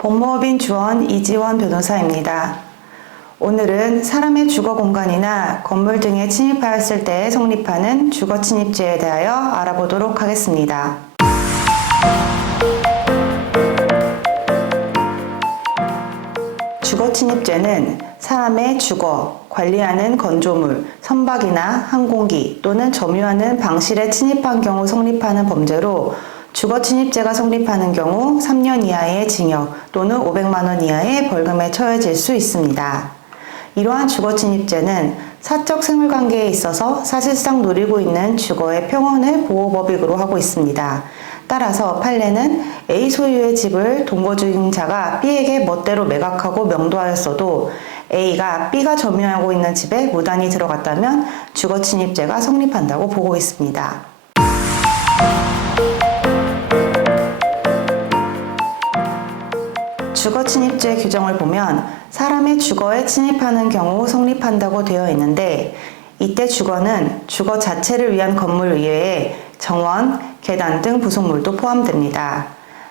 법무법인 주원 이지원 변호사입니다. 오늘은 사람의 주거 공간이나 건물 등에 침입하였을 때 성립하는 주거 침입죄에 대하여 알아보도록 하겠습니다. 주거 침입죄는 사람의 주거, 관리하는 건조물, 선박이나 항공기 또는 점유하는 방실에 침입한 경우 성립하는 범죄로 주거 침입죄가 성립하는 경우 3년 이하의 징역 또는 500만 원 이하의 벌금에 처해질 수 있습니다. 이러한 주거 침입죄는 사적 생활관계에 있어서 사실상 누리고 있는 주거의 평온을 보호법익으로 하고 있습니다. 따라서 판례는 A 소유의 집을 동거주인자가 B에게 멋대로 매각하고 명도하였어도 A가 B가 점유하고 있는 집에 무단히 들어갔다면 주거 침입죄가 성립한다고 보고 있습니다. 주거 침입죄 규정을 보면 사람의 주거에 침입하는 경우 성립한다고 되어 있는데, 이때 주거는 주거 자체를 위한 건물 이외에 정원, 계단 등 부속물도 포함됩니다.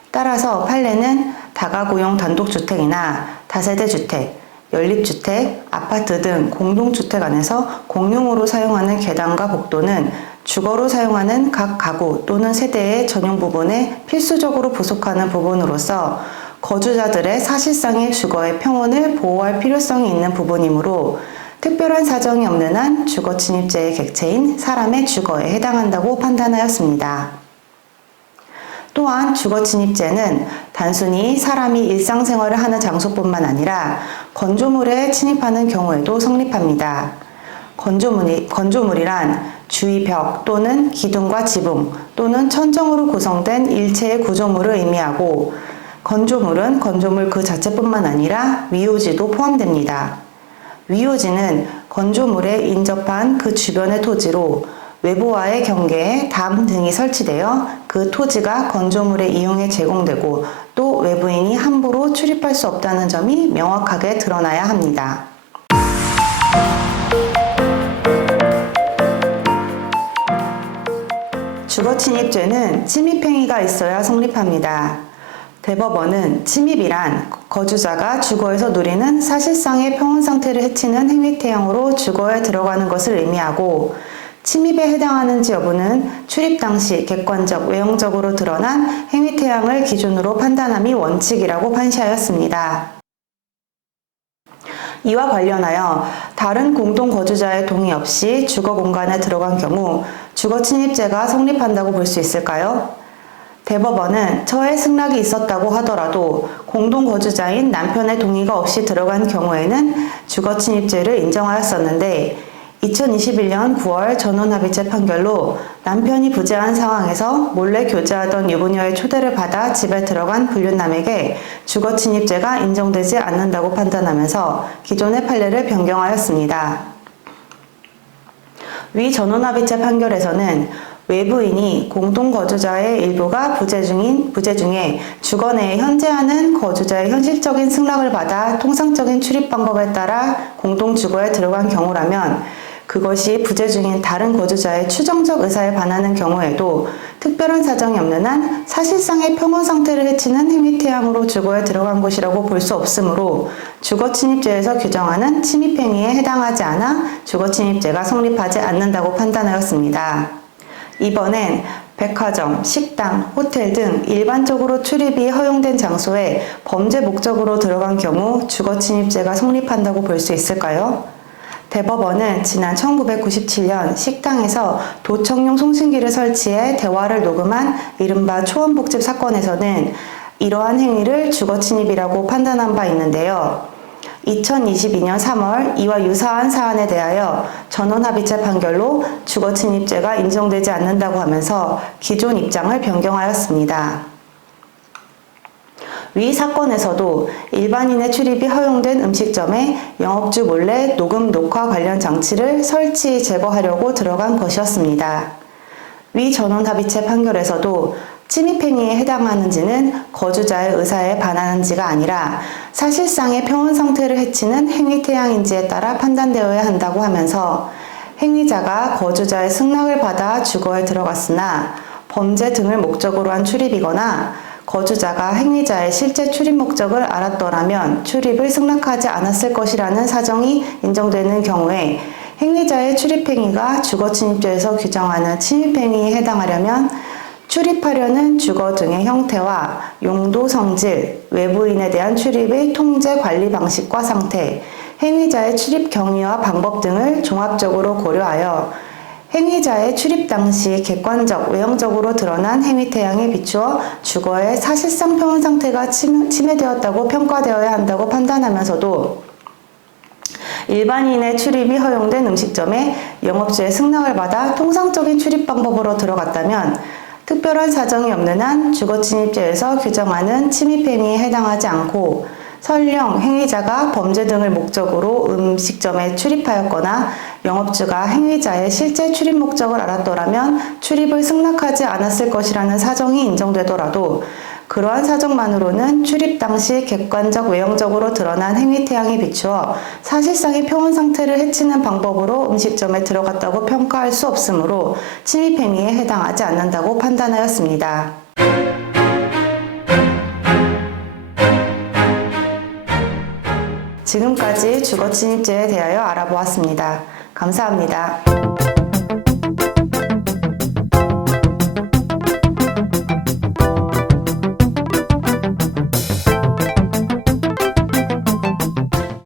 따라서 판례는 다가구용 단독주택이나 다세대 주택, 연립주택, 아파트 등 공동주택 안에서 공용으로 사용하는 계단과 복도는 주거로 사용하는 각 가구 또는 세대의 전용 부분에 필수적으로 부속하는 부분으로서 거주자들의 사실상의 주거의 평온을 보호할 필요성이 있는 부분이므로 특별한 사정이 없는 한 주거 침입죄의 객체인 사람의 주거에 해당한다고 판단하였습니다. 또한 주거 침입죄는 단순히 사람이 일상생활을 하는 장소뿐만 아니라 건조물에 침입하는 경우에도 성립합니다. 건조물이란 주위 벽 또는 기둥과 지붕 또는 천정으로 구성된 일체의 구조물을 의미하고, 건조물은 건조물 그 자체뿐만 아니라 위호지도 포함됩니다. 위호지는 건조물에 인접한 그 주변의 토지로 외부와의 경계에 담 등이 설치되어 그 토지가 건조물의 이용에 제공되고 또 외부인이 함부로 출입할 수 없다는 점이 명확하게 드러나야 합니다. 주거 침입죄는 침입행위가 있어야 성립합니다. 대법원은 침입이란 거주자가 주거에서 누리는 사실상의 평온 상태를 해치는 행위태형으로 주거에 들어가는 것을 의미하고, 침입에 해당하는지 여부는 출입 당시 객관적, 외형적으로 드러난 행위태양을 기준으로 판단함이 원칙이라고 판시하였습니다. 이와 관련하여 다른 공동 거주자의 동의 없이 주거 공간에 들어간 경우 주거 침입죄가 성립한다고 볼 수 있을까요? 대법원은 처에 승낙이 있었다고 하더라도 공동 거주자인 남편의 동의가 없이 들어간 경우에는 주거 침입죄를 인정하였었는데, 2021년 9월 전원합의체 판결로 남편이 부재한 상황에서 몰래 교제하던 유부녀의 초대를 받아 집에 들어간 불륜남에게 주거 침입죄가 인정되지 않는다고 판단하면서 기존의 판례를 변경하였습니다. 위 전원합의체 판결에서는 외부인이 공동거주자의 일부가 부재 중에 주거 내에 현재하는 거주자의 현실적인 승낙을 받아 통상적인 출입 방법에 따라 공동주거에 들어간 경우라면, 그것이 부재 중인 다른 거주자의 추정적 의사에 반하는 경우에도 특별한 사정이 없는 한 사실상의 평온 상태를 해치는 행위태양으로 주거에 들어간 것이라고 볼 수 없으므로 주거침입죄에서 규정하는 침입행위에 해당하지 않아 주거침입죄가 성립하지 않는다고 판단하였습니다. 이번엔 백화점, 식당, 호텔 등 일반적으로 출입이 허용된 장소에 범죄 목적으로 들어간 경우 주거 침입죄가 성립한다고 볼 수 있을까요? 대법원은 지난 1997년 식당에서 도청용 송신기를 설치해 대화를 녹음한 이른바 초원복집 사건에서는 이러한 행위를 주거 침입이라고 판단한 바 있는데요. 2022년 3월 이와 유사한 사안에 대하여 전원합의체 판결로 주거 침입죄가 인정되지 않는다고 하면서 기존 입장을 변경하였습니다. 위 사건에서도 일반인의 출입이 허용된 음식점에 영업주 몰래 녹음, 녹화 관련 장치를 설치, 제거하려고 들어간 것이었습니다. 위 전원합의체 판결에서도 침입행위에 해당하는지는 거주자의 의사에 반하는지가 아니라 사실상의 평온 상태를 해치는 행위태양인지에 따라 판단되어야 한다고 하면서, 행위자가 거주자의 승낙을 받아 주거에 들어갔으나 범죄 등을 목적으로 한 출입이거나 거주자가 행위자의 실제 출입 목적을 알았더라면 출입을 승낙하지 않았을 것이라는 사정이 인정되는 경우에 행위자의 출입행위가 주거침입죄에서 규정하는 침입행위에 해당하려면 출입하려는 주거 등의 형태와 용도, 성질, 외부인에 대한 출입의 통제 관리 방식과 상태, 행위자의 출입 경위와 방법 등을 종합적으로 고려하여 행위자의 출입 당시 객관적, 외형적으로 드러난 행위 태양에 비추어 주거의 사실상 평온 상태가 침해되었다고 평가되어야 한다고 판단하면서도 일반인의 출입이 허용된 음식점에 영업주의 승낙을 받아 통상적인 출입 방법으로 들어갔다면 특별한 사정이 없는 한 주거침입죄에서 규정하는 침입행위에 해당하지 않고 설령 행위자가 범죄 등을 목적으로 음식점에 출입하였거나 영업주가 행위자의 실제 출입 목적을 알았더라면 출입을 승낙하지 않았을 것이라는 사정이 인정되더라도 그러한 사정만으로는 출입 당시 객관적 외형적으로 드러난 행위 태양에 비추어 사실상의 평온 상태를 해치는 방법으로 음식점에 들어갔다고 평가할 수 없으므로 침입행위에 해당하지 않는다고 판단하였습니다. 지금까지 주거침입죄에 대하여 알아보았습니다. 감사합니다.